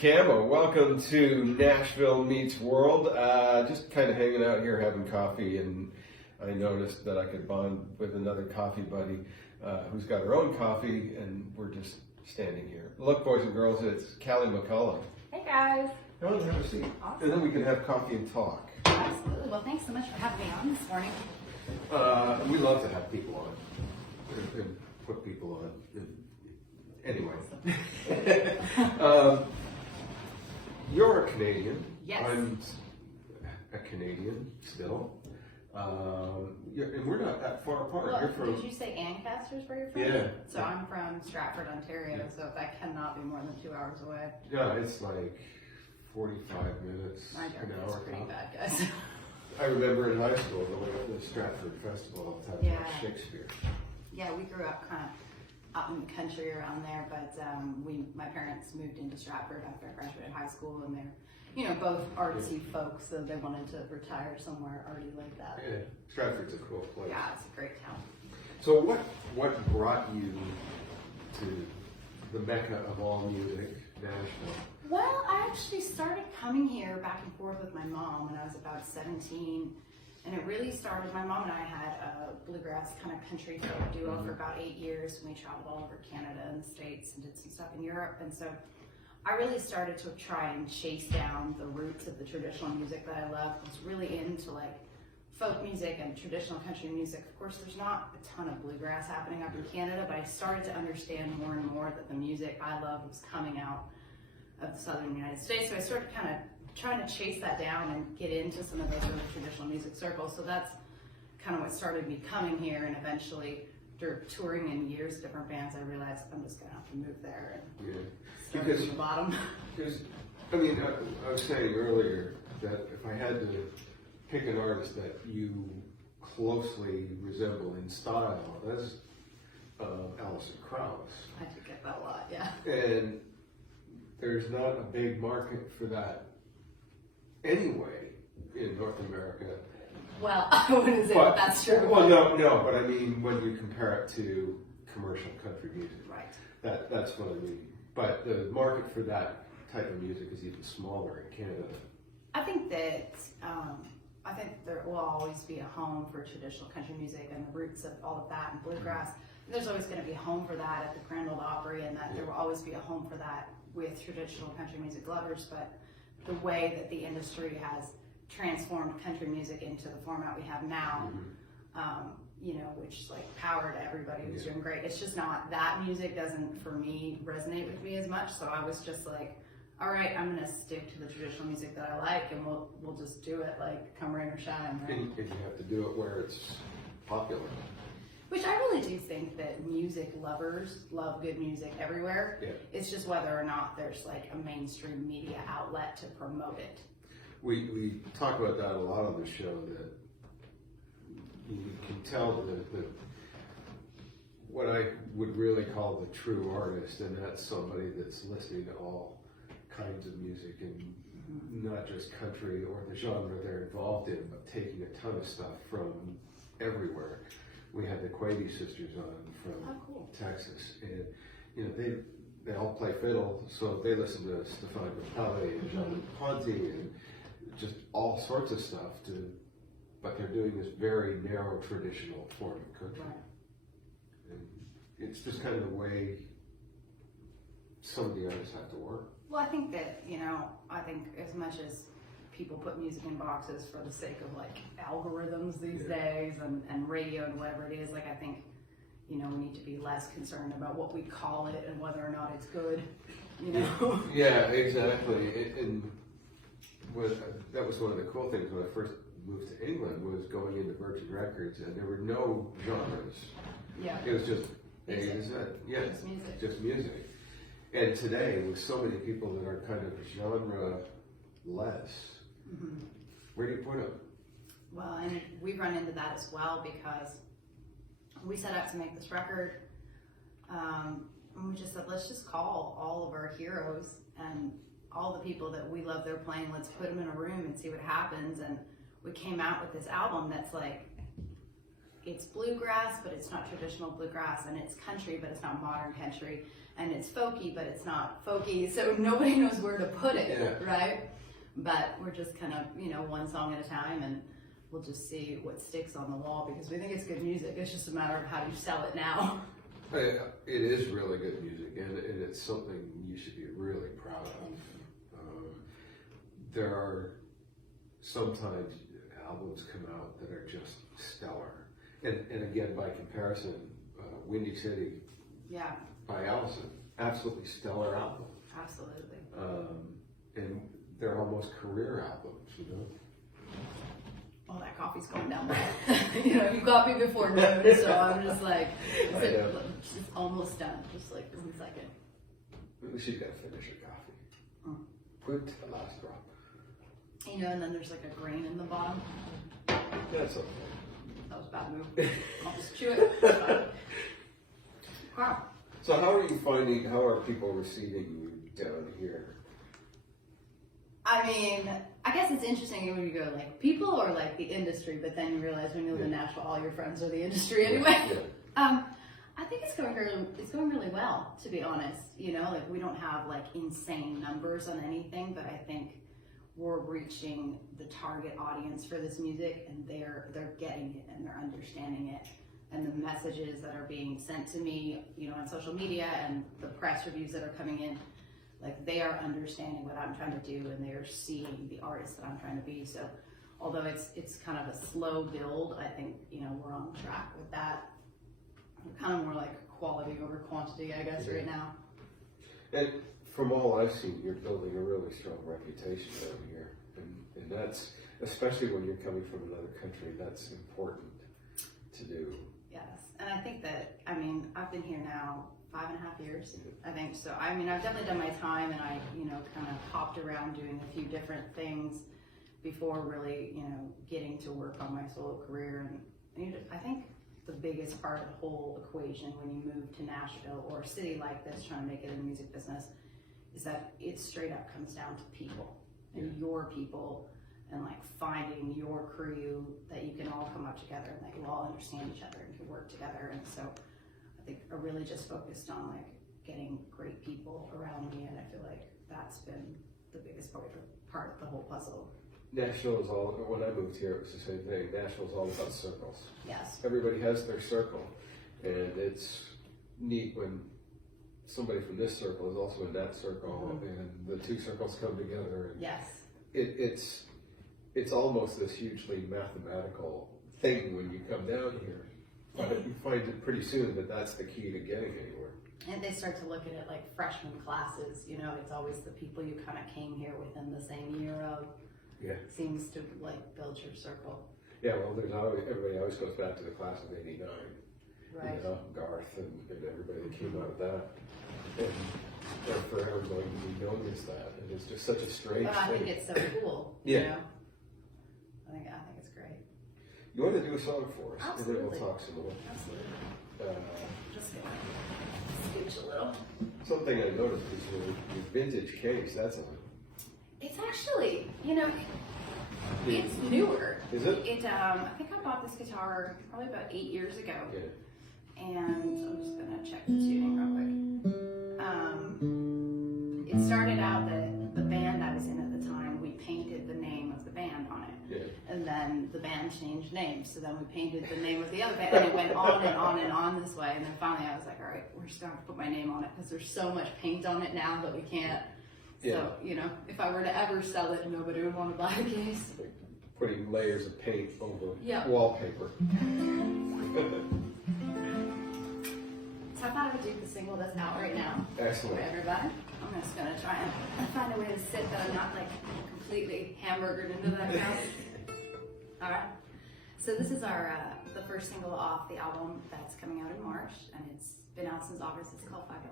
Camo. Welcome to Nashville Meets World. Just kind of hanging out here having coffee, and I noticed that I could bond with another coffee buddy who's got her own coffee, and we're just standing here. Look, boys and girls, it's Callie McCullough. Hey guys. Come on, have a seat. Awesome. And then we can have coffee and talk. Absolutely. Well, thanks so much for having me on this morning. We love to have people on and put people on. Anyway, you're a Canadian. Yes. I'm a Canadian still. And we're not that far apart. Well, You're from. did you say Ancaster's where you're from? Yeah. So I'm from Stratford, Ontario, so that cannot be more than 2 hours away. Yeah, it's like 45 minutes, My an geography hour. is pretty bad, guys. I remember in high school going to the Stratford Festival all the time. Yeah. Shakespeare. Yeah, we grew up kind of out in the country around there, but my parents moved into Stratford after I graduated high school, and they're, both artsy folks, so they wanted to retire somewhere arty like that. Yeah, Stratford's a cool place. Yeah, it's a great town. So what brought you to the mecca of all music, Nashville? Well, I actually started coming here back and forth with my mom when I was about 17. And it really started, my mom and I had a bluegrass kind of country folk duo for about 8 years. And we traveled all over Canada and the States and did some stuff in Europe. And so I really started to try and chase down the roots of the traditional music that I love. I was really into like folk music and traditional country music. Of course, there's not a ton of bluegrass happening up in Canada, but I started to understand more and more that the music I love was coming out of the southern United States. So I started kind of trying to chase that down and get into some of those other traditional music circles. So that's kind of what started me coming here, and eventually through touring in years of different bands, I realized I'm just gonna have to move there and start from the bottom. Because, I was saying earlier that if I had to pick an artist that you closely resemble in style, that's Alison Krauss. I do get that a lot, yeah. And there's not a big market for that anyway in North America. Well, I wouldn't say that that's true. Well, no, but I mean when you compare it to commercial country music. Right. That's what I mean. But the market for that type of music is even smaller in Canada. I think that there will always be a home for traditional country music and the roots of all of that and bluegrass. And there's always going to be a home for that at the Grand Ole Opry, and that there will always be a home for that with traditional country music lovers. But the way that the industry has transformed country music into the format we have now, which like power to everybody who's doing great. It's just not, that music doesn't, for me, resonate with me as much. So I was just like, all right, I'm gonna stick to the traditional music that I like, and we'll just do it like come rain or shine, right? And you have to do it where it's popular. Which I really do think that music lovers love good music everywhere. Yeah. It's just whether or not there's like a mainstream media outlet to promote it. We talk about that a lot on the show, that you can tell the what I would really call the true artist, and that's somebody that's listening to all kinds of music, and not just country or the genre they're involved in, but taking a ton of stuff from everywhere. We had the Quavy sisters on from Texas, and they all play fiddle, so they listen to Stefan Grappelli and Jean Ponty and just all sorts of stuff. But they're doing this very narrow traditional form of country. Right. And it's just kind of the way some of the artists have to work. Well, I think that, I think as much as people put music in boxes for the sake of like algorithms these days and radio and whatever it is, like I think, we need to be less concerned about what we call it and whether or not it's good, Yeah, exactly. And that was one of the cool things when I first moved to England, was going into Virgin Records, and there were no genres. Yeah. It was just music. Just music. Just music. And today, with so many people that are kind of genre-less, where do you put them? Well, and we run into that as well, because we set out to make this record, and we just said, let's just call all of our heroes and all the people that we love they're playing, let's put them in a room and see what happens. And we came out with this album that's like it's bluegrass, but it's not traditional bluegrass, and it's country, but it's not modern country, and it's folky, but it's not folky, so nobody knows where to put it, right? But we're just kind of, you know, one song at a time, and we'll just see what sticks on the wall, because we think it's good music. It's just a matter of how do you sell it now. It is really good music, and it's something you should be really proud of. There are sometimes albums come out that are just stellar, and again, by comparison, Windy City, by Allison, absolutely stellar album. Absolutely. And they're almost career albums, you know. Oh, that coffee's going down there. You know, you got me before noon, so I'm just like, it's almost done. Just like 1 second. She's got to finish her coffee. Put the last drop. You know, and then there's like a grain in the bottom. That's okay. That was a bad move. I'll just chew it. Wow. So how are people receiving you down here? I mean, I guess it's interesting when you go like people or like the industry, but then you realize when you live in Nashville, all your friends are the industry anyway. I think it's going really well, to be honest. You know, like we don't have like insane numbers on anything, but I think we're reaching the target audience for this music, and they're getting it and they're understanding it. And the messages that are being sent to me, you know, on social media and the press reviews that are coming in, like they are understanding what I'm trying to do, and they are seeing the artist that I'm trying to be. So although it's kind of a slow build, I think, you know, we're on track with that. We're kind of more like quality over quantity, I guess, right now. And from all I've seen, you're building a really strong reputation down here. And that's, especially when you're coming from another country, that's important to do. Yes, and I think that, I mean, I've been here now 5.5 years, I think. So, I mean, I've definitely done my time, and I, you know, kind of hopped around doing a few different things before really, you know, getting to work on my solo career. And I think the biggest part of the whole equation when you move to Nashville or a city like this trying to make it in the music business is that it straight up comes down to people and your people, and like finding your crew that you can all come up together and that you all understand each other and can work together. And so I think I really just focused on like getting great people around me, and I feel like that's been the biggest part of the whole puzzle. Nashville is all, when I moved here, it was the same thing. Nashville is all about circles. Yes. Everybody has their circle, and it's neat when somebody from this circle is also in that circle, and the two circles come together. And yes. It's almost this hugely mathematical thing when you come down here, but you find it pretty soon that that's the key to getting anywhere. And they start to look at it like freshman classes, you know, it's always the people you kind of came here within the same year of. Seems to like build your circle. Yeah, well, everybody always goes back to the class of '89. Right. You know, Garth and everybody that came out of that. And they're forever going to be known as that. And it's just such a strange But I thing. think it's so cool. You know? I think it's great. You want to do a song for us? Absolutely. And then we'll talk some more. Absolutely. Just gonna scooch a little. Something I noticed is your vintage case. That's on. It's actually, you know, it's newer. Is it? I think I bought this guitar probably about 8 years ago. Yeah. And I'm just gonna check the tuning real quick. It started out that the band I was in at the time, we painted the name of the band on it. Yeah. And then the band changed names, so then we painted the name of the other band, and it went on and on and on this way. And then finally I was like, all right, we're just gonna have to put my name on it because there's so much paint on it now that we can't. So, you know, if I were to ever sell it, nobody would want to buy a case. Putting layers of paint over Yeah. wallpaper. So I thought I would do the single that's out right now. Excellent. For everybody. I'm just going to try and find a way to sit that I'm not like completely hamburgered into that house. All right. So this is our the first single off the album that's coming out in March, and it's been out since August. It's called $5 Pearls.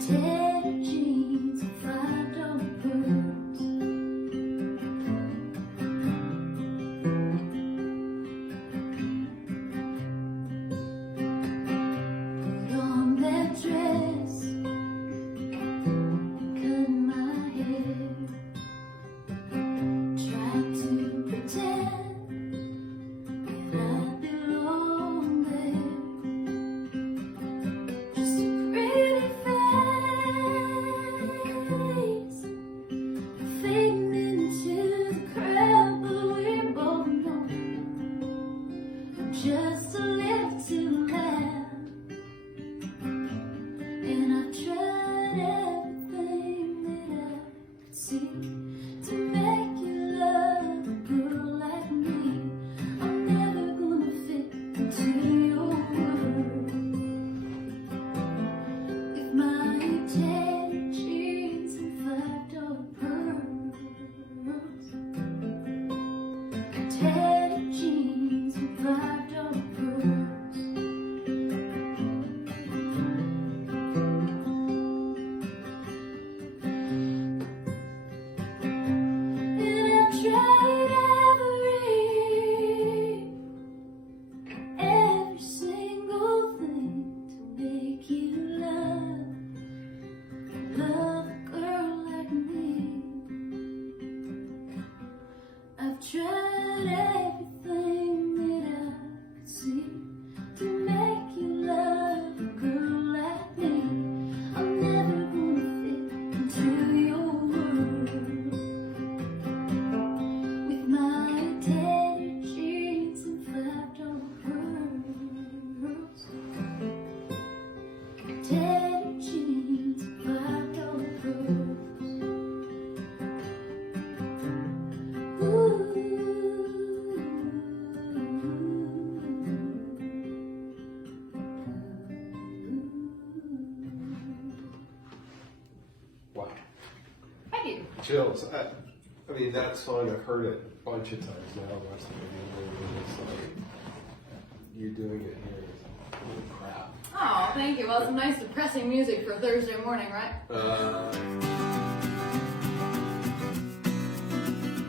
tattered jeans and $5 pearls. Put on that dress, cut my hair, tried to pretend that I belong there. Just a pretty face, fading into the crowd, but we both know I'm just a little too loud. And I've tried everything that I could see to make you love a girl like me. I'm never gonna fit into your world with my tattered jeans and $5 pearls. Tattered jeans and $5 pearls. And I've tried every single thing to make you love a girl like me. I've tried everything that I could see to make you love a girl like me. I'm never gonna fit into your world with my tattered jeans and $5 pearls. Tattered jeans and $5 pearls. Ooh. Wow. I do. Chills. I mean, that song, I've heard it a bunch of times now. Watched the video, and it's like, you doing it here is holy crap. Oh, thank you. Well, some nice depressing music for Thursday morning, right?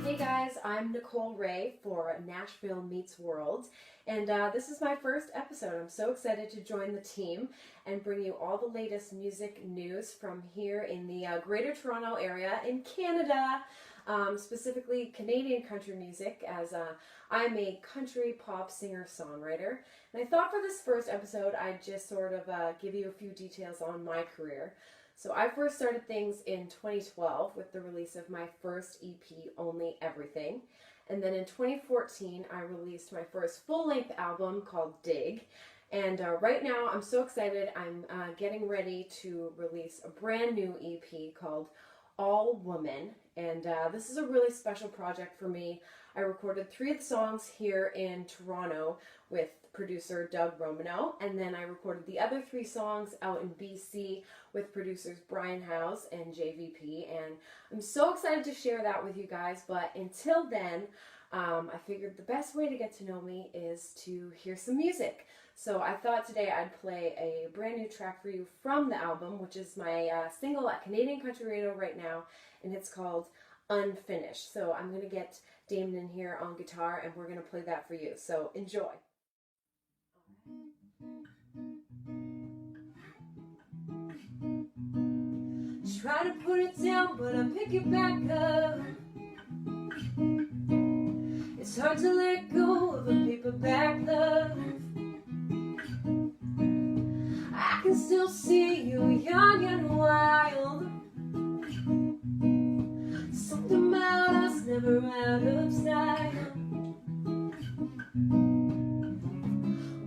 Hey guys, I'm Nicole Ray for Nashville Meets World, and this is my first episode. I'm so excited to join the team and bring you all the latest music news from here in the Greater Toronto area in Canada, specifically Canadian country music, as I'm a country pop singer-songwriter. And I thought for this first episode I'd just sort of give you a few details on my career. So I first started things in 2012 with the release of my first EP, Only Everything. And then in 2014, I released my first full-length album called Dig. And right now, I'm so excited. I'm getting ready to release a brand new EP called All Woman. And this is a really special project for me. I recorded 3 of the songs here in Toronto with producer Doug Romano, and then I recorded the other 3 songs out in BC with producers Brian House and JVP, and I'm so excited to share that with you guys. But until then, I figured the best way to get to know me is to hear some music. So I thought today I'd play a brand new track for you from the album, which is my single at Canadian Country Radio right now, and it's called Unfinished. So I'm going to get Damon in here on guitar, and we're going to play that for you. So enjoy. Try to put it down, but I pick it back up. It's hard to let go of a paperback love. I can still see you young and wild. Something about us never out of style.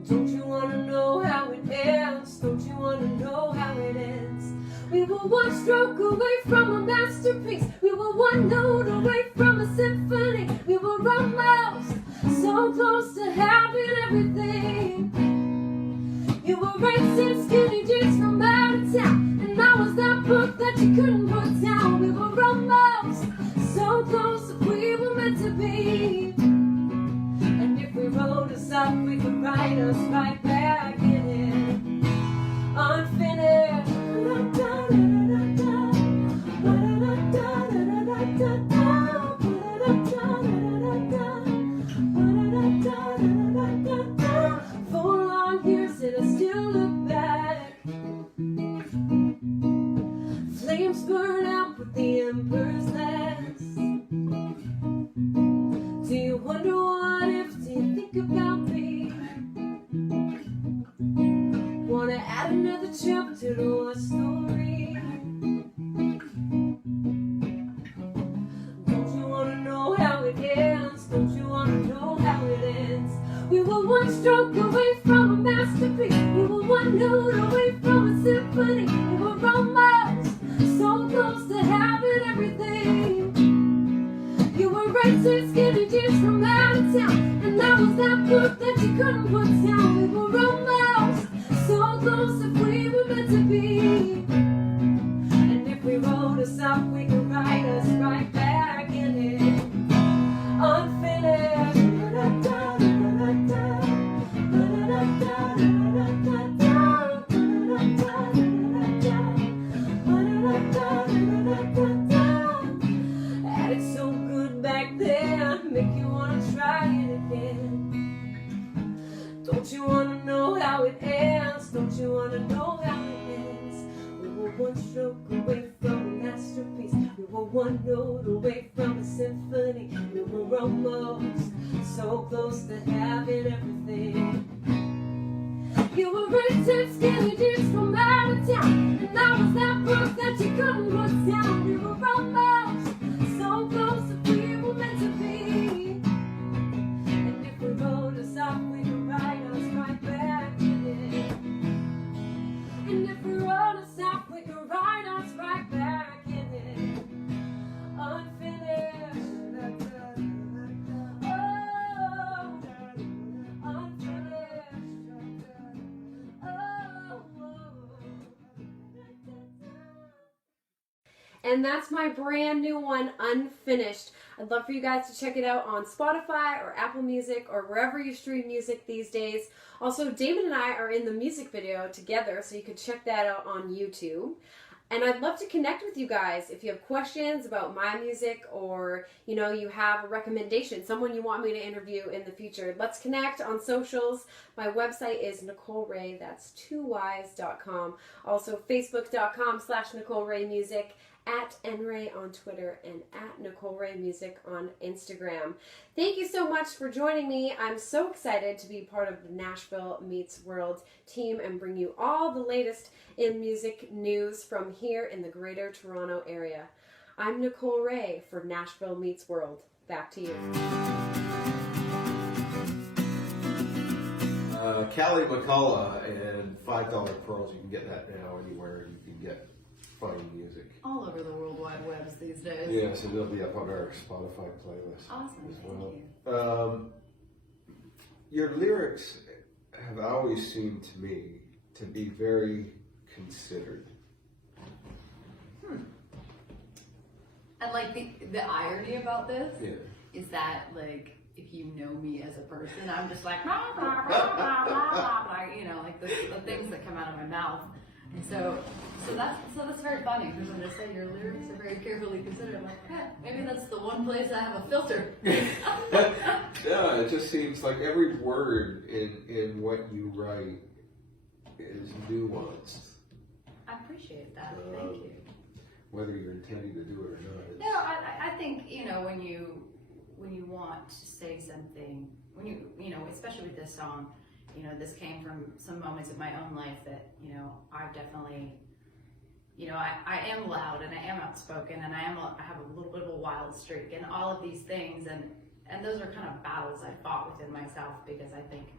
Don't you wanna know how it ends? Don't you wanna know how it ends? We were one stroke away from a masterpiece. We were one note away from a symphony. We were almost so close to having everything. You were racing skinny jeans from out of town, and I was that book that you couldn't put down. We were almost so close that we were meant to be. And if we wrote us up, we could write us right back in it. Unfinished. chapter to our story. Don't you wanna know how it ends? Don't you wanna know how it ends? We were one stroke away from a masterpiece. We were one note away from a symphony. We were almost so close to having everything. You were right 2 skinny jeans from out of town, and I was that book that you couldn't put down. We were almost so close if we were meant to be. And if we wrote us up, we could write us right back in it. Unfinished. Had it so good back then, make you wanna try it again. Don't you wanna know how it ends? Don't you wanna know how it ends? We were one stroke away from a masterpiece. We were one note away from a symphony. We were almost so close to having everything. You were right 2 skinny jeans from out of town, and I was that book that you couldn't put down. We were almost so close if we were meant to be. And if we wrote us off, we could write us right back in it. And if we wrote us off, we could write us right back in it. Unfinished. Oh, unfinished. And that's my brand new one, Unfinished. I'd love for you guys to check it out on Spotify or Apple Music or wherever you stream music these days. Also, Damon and I are in the music video together, so you can check that out on YouTube. And I'd love to connect with you guys if you have questions about my music, or you have a recommendation, someone you want me to interview in the future. Let's connect on socials. My website is Nicole Ray, that's 2ys.com. Also facebook.com/Nicole Ray Music, @NRay on Twitter, and @Nicole Ray Music on Instagram. Thank you so much for joining me. I'm so excited to be part of the Nashville Meets World team and bring you all the latest in music news from here in the Greater Toronto Area. I'm Nicole Ray for Nashville Meets World. Back to you. Callie McCullough and $5 Pearls. You can get that now anywhere you can get fine music. All over the World Wide Webs these days. Yeah, so they'll be up on our Spotify playlist Awesome, as thank well. you. Your lyrics have always seemed to me to be very considered. And like the irony about this Yeah. is that like if you know me as a person, I'm just like blah, blah, blah, blah, blah, blah, blah, like the things that come out of my mouth. And so that's very funny because when I say your lyrics are very carefully considered, I'm like, maybe that's the one place I have a filter. Yeah, it just seems like every word in what you write is nuanced. I appreciate that. Thank you. Whether you're intending to do it or not. No, I think when you want to say something, when you especially with this song, this came from some moments of my own life that I've definitely, I am loud and I am outspoken and I have a little bit of a wild streak and all of these things, and those are kind of battles I fought within myself because I think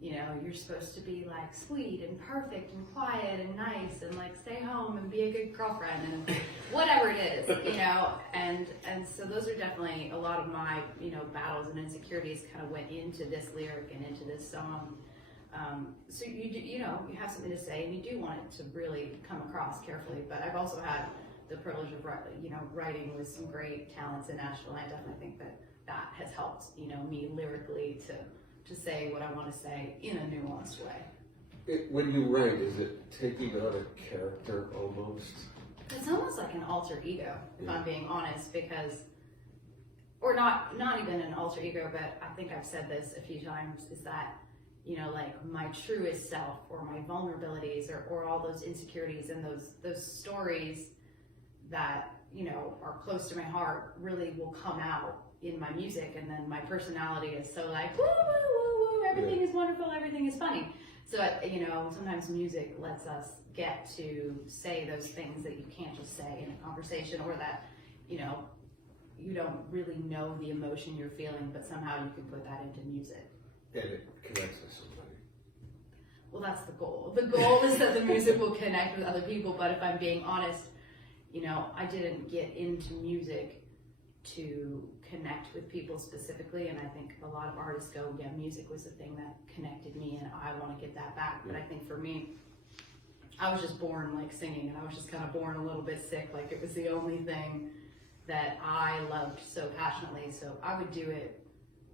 you're supposed to be like sweet and perfect and quiet and nice and like stay home and be a good girlfriend and whatever it is, and so those are definitely a lot of my, battles and insecurities kind of went into this lyric and into this song. So you have something to say and you do want it to really come across carefully, but I've also had the privilege of, writing with some great talents in Nashville, and I definitely think that has helped, me lyrically to say what I want to say in a nuanced way. When you write, is it taking on a character almost? It's almost like an alter ego, if I'm being honest, or not even an alter ego, but I think I've said this a few times, is that, like my truest self or my vulnerabilities or all those insecurities and those stories that, are close to my heart really will come out in my music, and then my personality is so like, woo, woo, woo, woo, everything is wonderful, everything is funny. So, sometimes music lets us get to say those things that you can't just say in a conversation, or that, you don't really know the emotion you're feeling, but somehow you can put that into music. And it connects with somebody. Well, that's the goal. The goal is that the music will connect with other people, but if I'm being honest, I didn't get into music to connect with people specifically, and I think a lot of artists go, yeah, music was the thing that connected me and I want to get that back. But I think for me, I was just born like singing, and I was just kind of born a little bit sick, like it was the only thing that I loved so passionately. So I would do it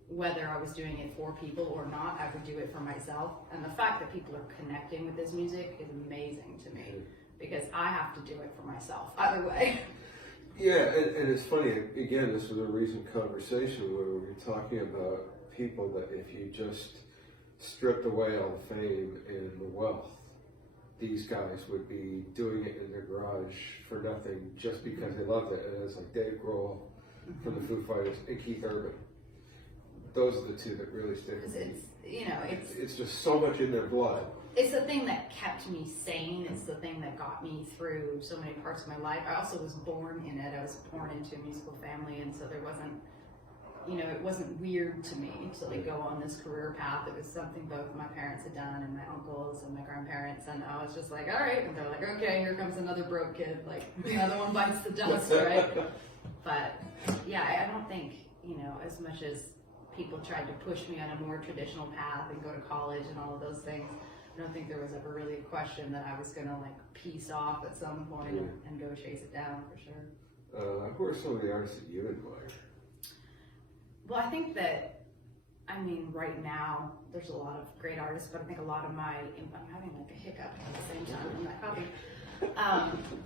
whether I was doing it for people or not. I would do it for myself, and the fact that people are connecting with this music is amazing to me, because I have to do it for myself either way. Yeah, and it's funny, again, this was a recent conversation where we were talking about people that if you just stripped away all the fame and the wealth, these guys would be doing it in their garage for nothing just because they loved it. And it's like Dave Grohl from the Foo Fighters and Keith Urban. Those are the two that really stick with me. It's just so much in their blood. It's the thing that kept me sane. It's the thing that got me through so many parts of my life. I also was born in it. I was born into a musical family, and so there wasn't, it wasn't weird to me to like go on this career path. It was something both my parents had done, and my uncles and my grandparents, and I was just like, all right. And they're like, okay, here comes another broke kid. Like, another one bites the dust, right? But yeah, I don't think, as much as people tried to push me on a more traditional path and go to college and all of those things, I don't think there was ever really a question that I was going to like piece off at some point and go chase it down, for sure. Who are some of the artists that you admire? Well, I think that, right now there's a lot of great artists, but I think a lot of I'm having like a hiccup at the same time in my coffee.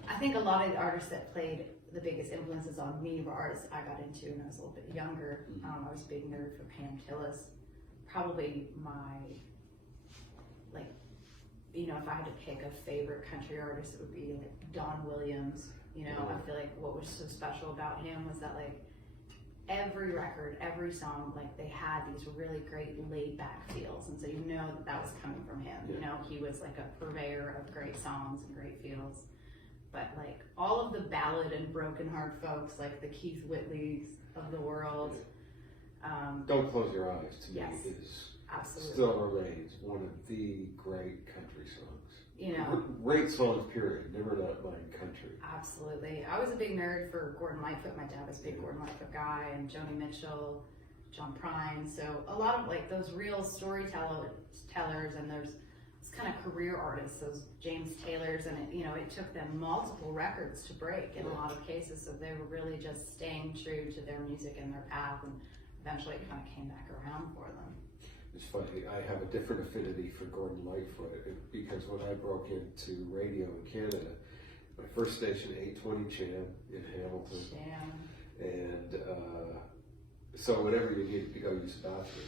I think a lot of the artists that played the biggest influences on me were artists I got into when I was a little bit younger. I was a big nerd for Pam Tillis. Probably my, if I had to pick a favorite country artist, it would be like Don Williams. I feel like what was so special about him was that like every record, every song, like they had these really great laid back feels, and so that was coming from him. He was like a purveyor of great songs and great feels. But like all of the ballad and broken heart folks, like the Keith Whitleys of the world. Don't Close Your Eyes, to me, is absolutely still remains one of the great country songs. Great songs, period. Never not mind country. Absolutely. I was a big nerd for Gordon Lightfoot. My dad was a big Gordon Lightfoot guy, and Joni Mitchell, John Prine. So a lot of like those real storytellers, and there's kind of career artists, those James Taylors, and it took them multiple records to break in a lot of cases. So they were really just staying true to their music and their path, and eventually it kind of came back around for them. It's funny, I have a different affinity for Gordon Lightfoot because when I broke into radio in Canada, my first station, 820 Cham in Hamilton. And so whenever you needed to go use the bathroom,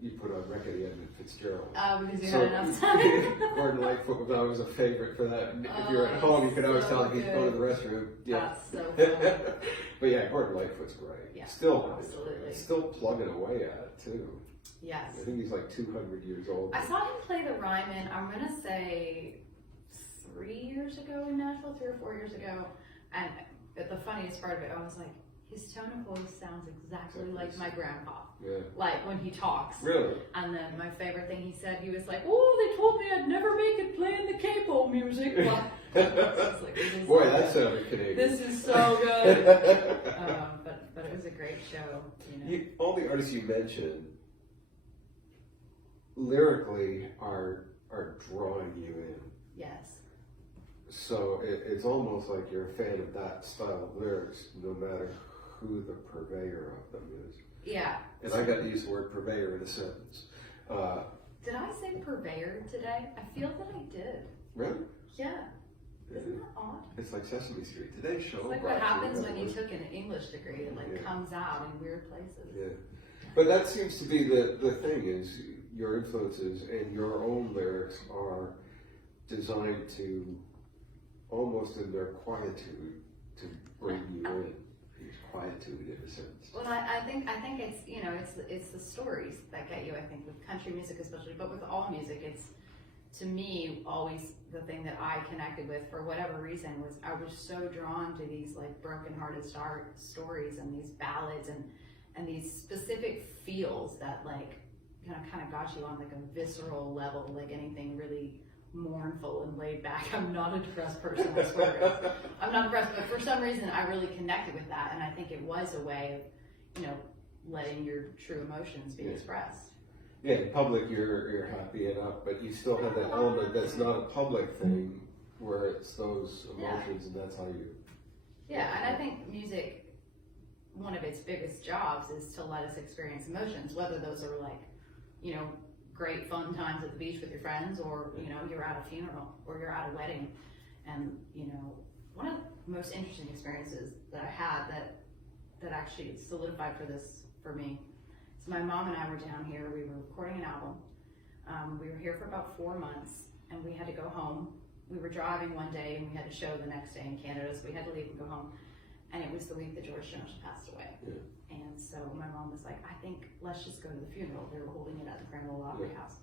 you put on record Edmund Fitzgerald. Because you had enough time. Gordon Lightfoot was always a favorite for that. If you're at home, you could always tell him he's going to the restroom. Yeah. That's so cool. But yeah, Gordon Lightfoot's great. Yeah, Still, absolutely. Still plugging away at it too. Yes. I think he's like 200 years old. I saw him play the Ryman, I'm going to say 3 years ago in Nashville, 3 or 4 years ago. And the funniest part of it, I was like, his tone of voice sounds exactly like my grandpa. Yeah. Like when he talks. Really? And then my favorite thing he said, he was like, "Oh, they told me I'd never make it playing the capo music." Like, boy, that sounded Canadian. This is so good. But it was a great show. All the artists you mentioned, lyrically, are drawing you in. Yes. So it's almost like you're a fan of that style of lyrics, no matter who the purveyor of them is. Yeah. And I got to use the word purveyor in a sentence. Did I say purveyor today? I feel that I did. Really? Yeah. Isn't that odd? It's like Sesame Street. Today's show. It's like what happens when you took an English degree. It comes out in weird places. Yeah. But that seems to be the thing is your influences and your own lyrics are designed to, almost in their quietude, to bring you in. Quietude in a sense. Well, I think it's it's the stories that get you. I think with country music especially, but with all music, to me, always the thing that I connected with for whatever reason was I was so drawn to these like broken-hearted stories and these ballads and these specific feels that like kind of got you on like a visceral level, like anything really mournful and laid back. I'm not a depressed person, I swear. I'm not depressed, but for some reason I really connected with that, and I think it was a way of, letting your true emotions be expressed. Yeah, in public you're happy and up, but you still have that element that's not a public thing, where it's those emotions, and that's how you. Yeah, and I think music, one of its biggest jobs is to let us experience emotions, whether those are like, great fun times at the beach with your friends, or you're at a funeral or you're at a wedding. And one of the most interesting experiences that I had that actually solidified for me. So my mom and I were down here, we were recording an album. We were here for about 4 months, and we had to go home. We were driving one day and we had a show the next day in Canada, so we had to leave and go home. And it was the week that George Jones passed away. Yeah. And so my mom was like, I think let's just go to the funeral. They were holding it at the Grand Ole Opry House.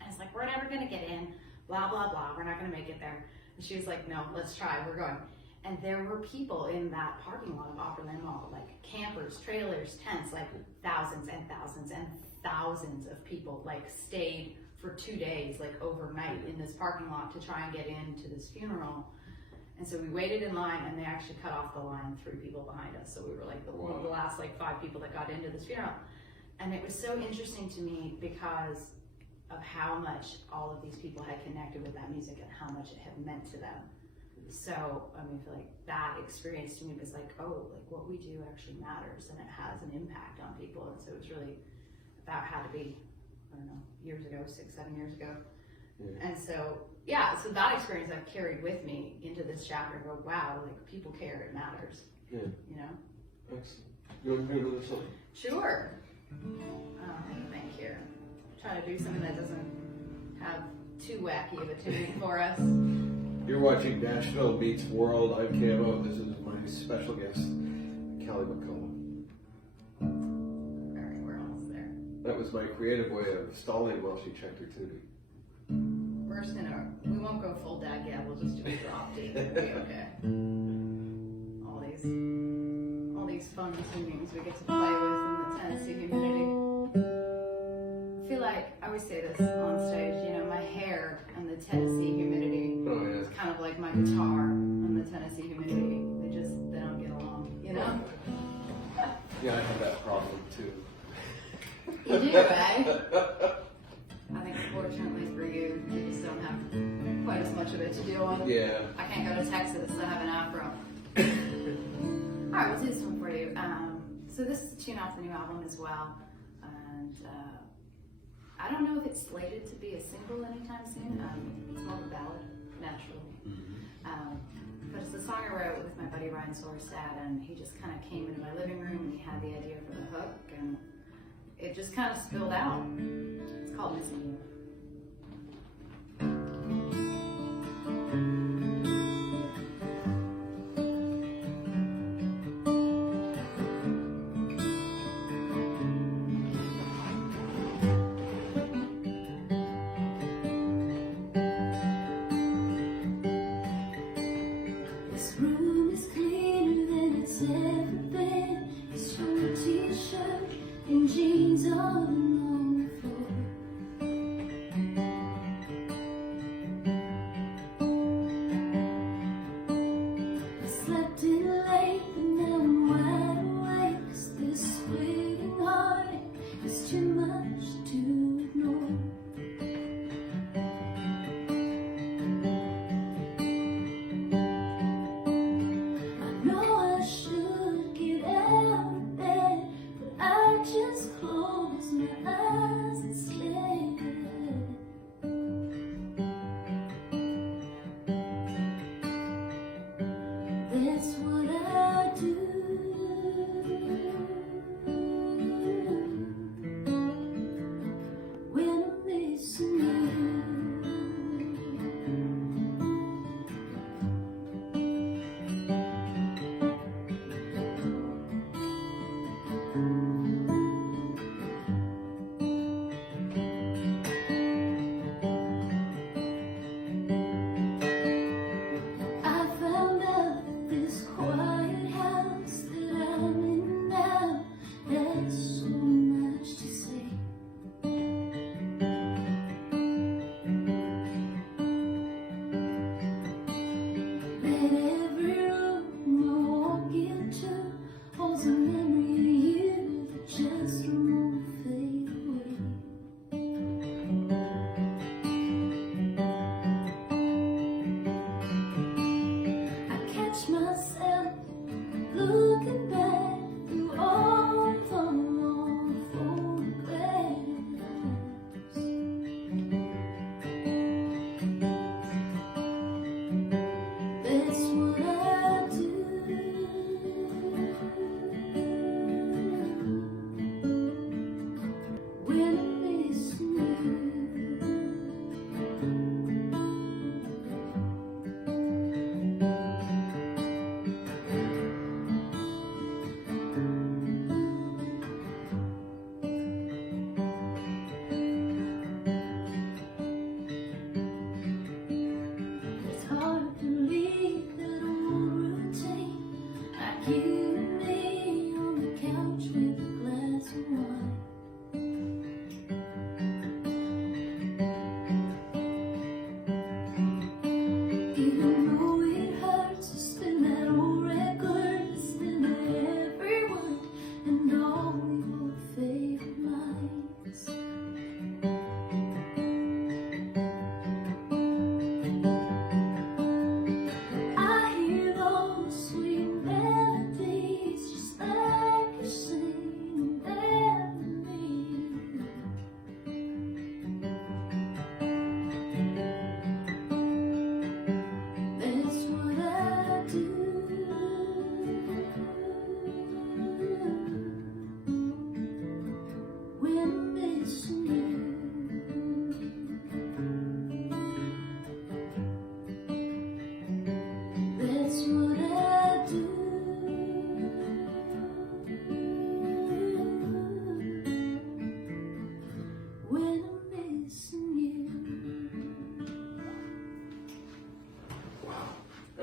And it's like, we're never gonna get in, blah, blah, blah. We're not gonna make it there. And she was like, no, let's try, we're going. And there were people in that parking lot of Opryland Mall, like campers, trailers, tents, like thousands and thousands and thousands of people like stayed for 2 days, like overnight in this parking lot to try and get into this funeral. And so we waited in line, and they actually cut off the line 3 people behind us. So we were like the last like 5 people that got into this funeral. And it was so interesting to me because of how much all of these people had connected with that music and how much it had meant to them. So, I mean, I feel like that experience to me was like, oh, like what we do actually matters, and it has an impact on people. And so it was really about how to be, I don't know, years ago, 6, 7 years ago. Yeah. And so, so that experience I've carried with me into this chapter and go, wow, like people care, it matters. Yeah. Excellent. You want to do another song? Sure. Let me think here. Try to do something that doesn't have too wacky of a tuning for us. You're watching Nashville Meets World. I'm Camo. This is my special guest, Callie McCullough. Alright, we're almost there. That was my creative way of stalling while she checked her tuning. We're just we won't go full dag yet, we'll just do a drop D. It'll be okay. All these fun tunings we get to play with in the Tennessee humidity. I feel like, I always say this on stage, my hair and the Tennessee humidity is kind of like my guitar and the Tennessee humidity. They don't get along, Yeah, I have that problem too. You do, right? I think fortunately for you, you just don't have quite as much of it to deal with. Yeah. I can't go to Texas, I have an afro. Alright, we'll do this one for you. So this is a tune off the new album as well. And I don't know if it's slated to be a single anytime soon. It's more of a ballad, naturally. But it's a song I wrote with my buddy Ryan Sorstad, and he just kind of came into my living room and he had the idea for the hook, and it just kind of spilled out. It's called Missing You. This room is cleaner than it's ever been. It's your t-shirt and jeans all along the floor.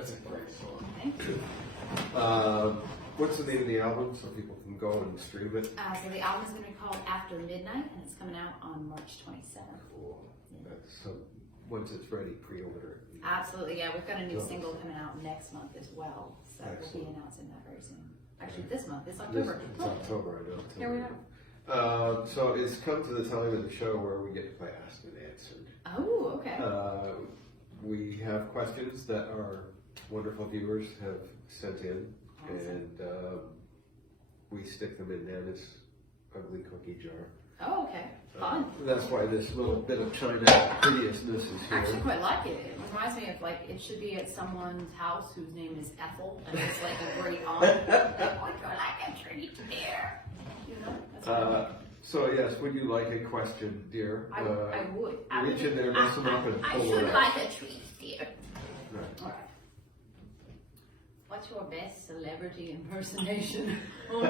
That's a great song. Thank you. What's the name of the album so people can go and stream it? So the album is going to be called After Midnight, and it's coming out on March 27th. Cool. That's, so once it's ready, pre-order it. Absolutely, yeah. We've got a new Nice. single coming out next month as well, so we'll Excellent. be announcing that very soon. Actually, this month. It's October. It's October, I know. Here we So it's come to the time of the show where we get to play Asked and Answered. Oh, okay. We have questions that our wonderful viewers have sent in, Awesome. and we stick them in Nana's ugly cookie jar. Oh, okay. Fun. That's why this little bit of China hideousness is I actually here. quite like it. It reminds me of like it should be at someone's house whose name is Ethel, and it's like a great aunt. Would you like a treat, dear? You know. That's what I like. So yes, would you like a question, dear? I would. Reach in there, mess them up, and I pull should it out. like a treat, dear. Right. All right. What's your best celebrity impersonation? Oh no.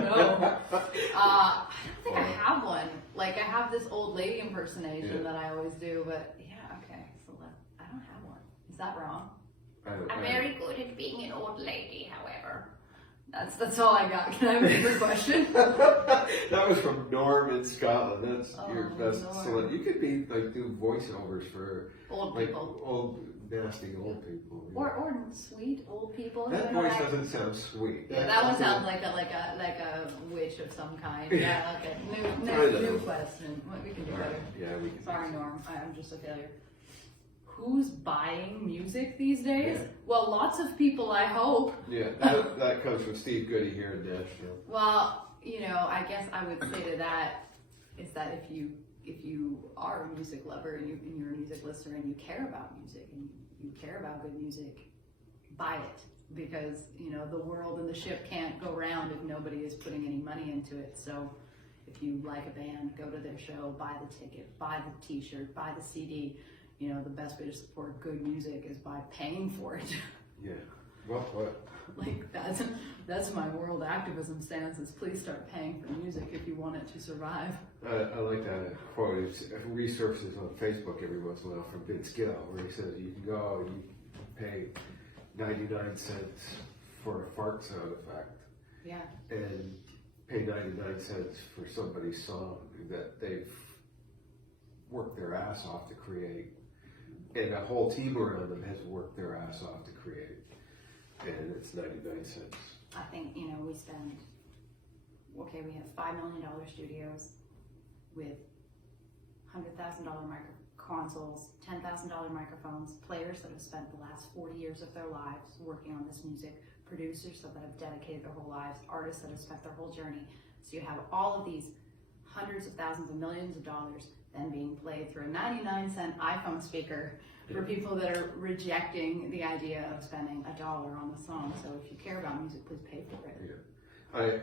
I don't think I have one. Like I have this old lady impersonation that I always do, but yeah, okay. So I don't have one. Is that wrong? I'm very good at being an old lady, however. That's all I got. Can I have a different question? That was from Norm in Scotland. That's your Oh, best Norm. celebrity. You could be like do voiceovers for Old like people. old nasty old people. Or sweet old people. that you know, voice like- doesn't sound sweet. Yeah, that one sounds like a witch of some kind. Yeah, okay. I New know. question. What we can do All right. better. Yeah, we can. Sorry, Norm. I'm just a failure. Who's buying music these days? Yeah. Well, lots of people, I hope. Yeah, that comes from Steve Goody here in Nashville. Well, I guess I would say to that is that if you are a music lover and you're a music listener and you care about music and you care about good music, buy it, because the world and the ship can't go round if nobody is putting any money into it. So if you like a band, go to their show, buy the ticket, buy the t-shirt, buy the CD. The best way to support good music is by paying for it. Yeah. Well, what? Like that's my world activism stance is please start paying for music if you want it to survive. I like that quote. It resurfaces on Facebook every once in a while from Vince Gill, where he says you can go and you pay 99 cents for a fart sound effect, Yeah. and pay 99 cents for somebody's song that they've worked their ass off to create, and a whole team around them has worked their ass off to create, and it's 99 cents. I think, we spend, we have $5 million studios with $100,000 consoles, $10,000 microphones, players that have spent the last 40 years of their lives working on this music, producers that have dedicated their whole lives, artists that have spent their whole journey. So you have all of these hundreds of thousands of millions of dollars then being played through a 99-cent iPhone speaker for people that are rejecting the idea of spending $1 on the song. So if you care about music, please pay for it. Yeah.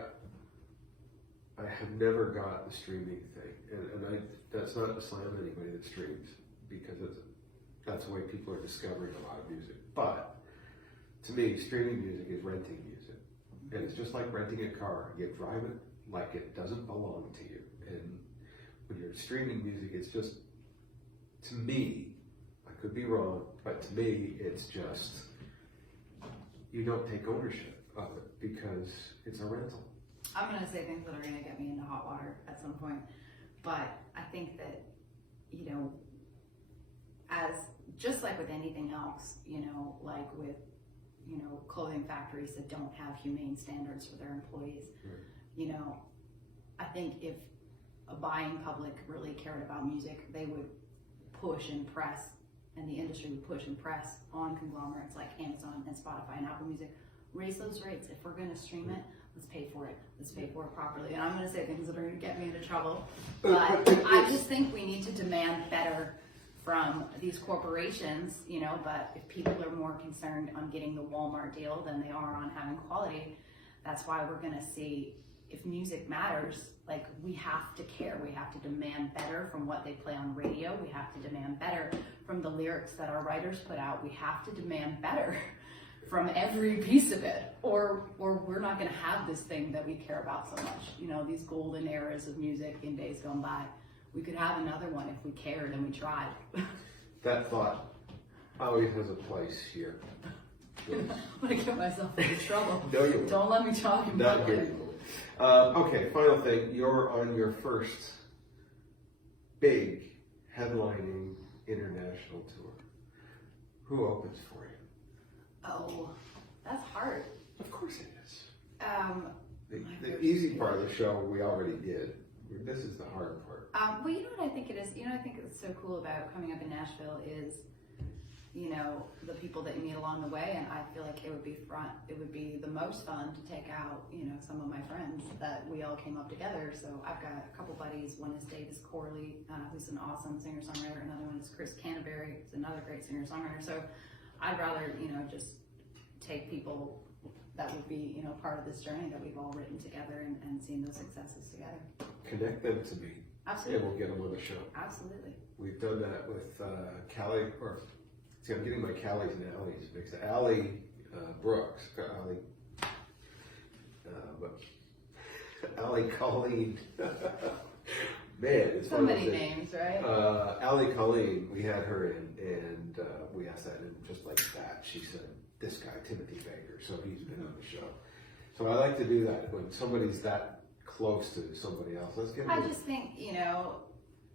I have never got the streaming thing, and that's not to slam anybody that streams, because that's the way people are discovering a lot of music. But to me, streaming music is renting music, and it's just like renting a car. You drive it like it doesn't belong to you, and when you're streaming music, it's just, to me, I could be wrong, but to me, it's just, you don't take ownership of it because it's a rental. I'm going to say things that are going to get me into hot water at some point, but I think that, as just like with anything else, like with, clothing factories that don't have humane standards for their employees, I think if a buying public really cared about music, they would push and press, and the industry would push and press on conglomerates like Amazon and Spotify and Apple Music. Raise those rates. If we're going to stream it, let's pay for it. Let's pay for it properly. And I'm going to say things that are going to get me into trouble. But I just think we need to demand better from these corporations, but if people are more concerned on getting the Walmart deal than they are on having quality, that's why we're going to see, if music matters, like, we have to care. We have to demand better from what they play on radio. We have to demand better from the lyrics that our writers put out. We have to demand better from every piece of it, or we're not going to have this thing that we care about so much. These golden eras of music in days gone by. We could have another one if we cared and we tried. That thought always has a place here. Please. I'm gonna get myself into trouble. No, you won't. Don't let me talk in Not public. good. Okay, final thing. You're on your first big headlining international tour. Who opens for you? Oh, that's hard. Of course it is. The My easy part of the show we already did. This is the hard part. Well, you know what I think it is? You know, I think it's so cool about coming up in Nashville is, you know, the people that you meet along the way, and I feel like it would be the most fun to take out, you know, some of my friends that we all came up together. So I've got a couple buddies. One is Davis Corley, who's an awesome singer-songwriter. Another one is Chris Canterbury, who's another great singer-songwriter. So I'd rather, you know, just take people that would be, you know, part of this journey that we've all written together and seen those successes together. Connect them to me. Absolutely. And we'll get them on the show. Absolutely. We've done that with Callie, or see, I'm getting my Callies and Allies mixed. Allie Brooks, but Allie Colleen. Man, it's So one of many those things. names, right? Allie Colleen, we had her in, and we asked that, and just like that, she said, this guy, Timothy Baker, so he's been on the show. So I like to do that when somebody's that close to somebody else. Let's get I just think, you know,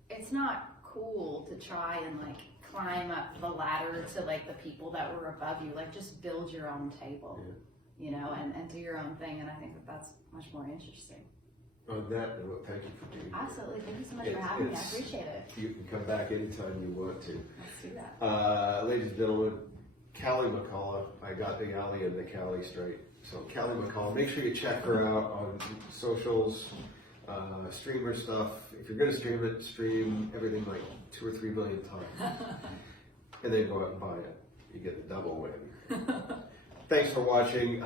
it's not cool to try and like climb up the ladder to like the people that were above you. Like just build your own table, you know, and do your own thing. And I think that that's much more interesting. On that note, thank you for being here. Absolutely. Thank you so much for having me. I appreciate it. You can come back anytime you want to. Let's do that. Ladies and gentlemen, Callie McCullough. I got the Allie and the Callie straight. So Callie McCullough, make sure you check her out on socials, stream her stuff. If you're going to stream it, stream everything like 2 or 3 million times. And then go out and buy it. You get the double win. Thanks for watching.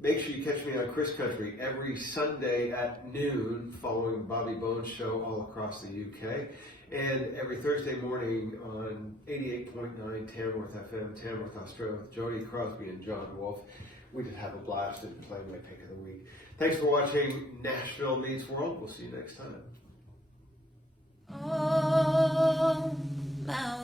Make sure you catch me on Chris Country every Sunday at noon following Bobby Bones' show all across the UK. And every Thursday morning on 88.9 Tamworth FM, Tamworth, Australia, with Jody Crosby and John Wolfe. We just have a blast and play my pick of the week. Thanks for watching Nashville Meets World. We'll see you next time. Oh, my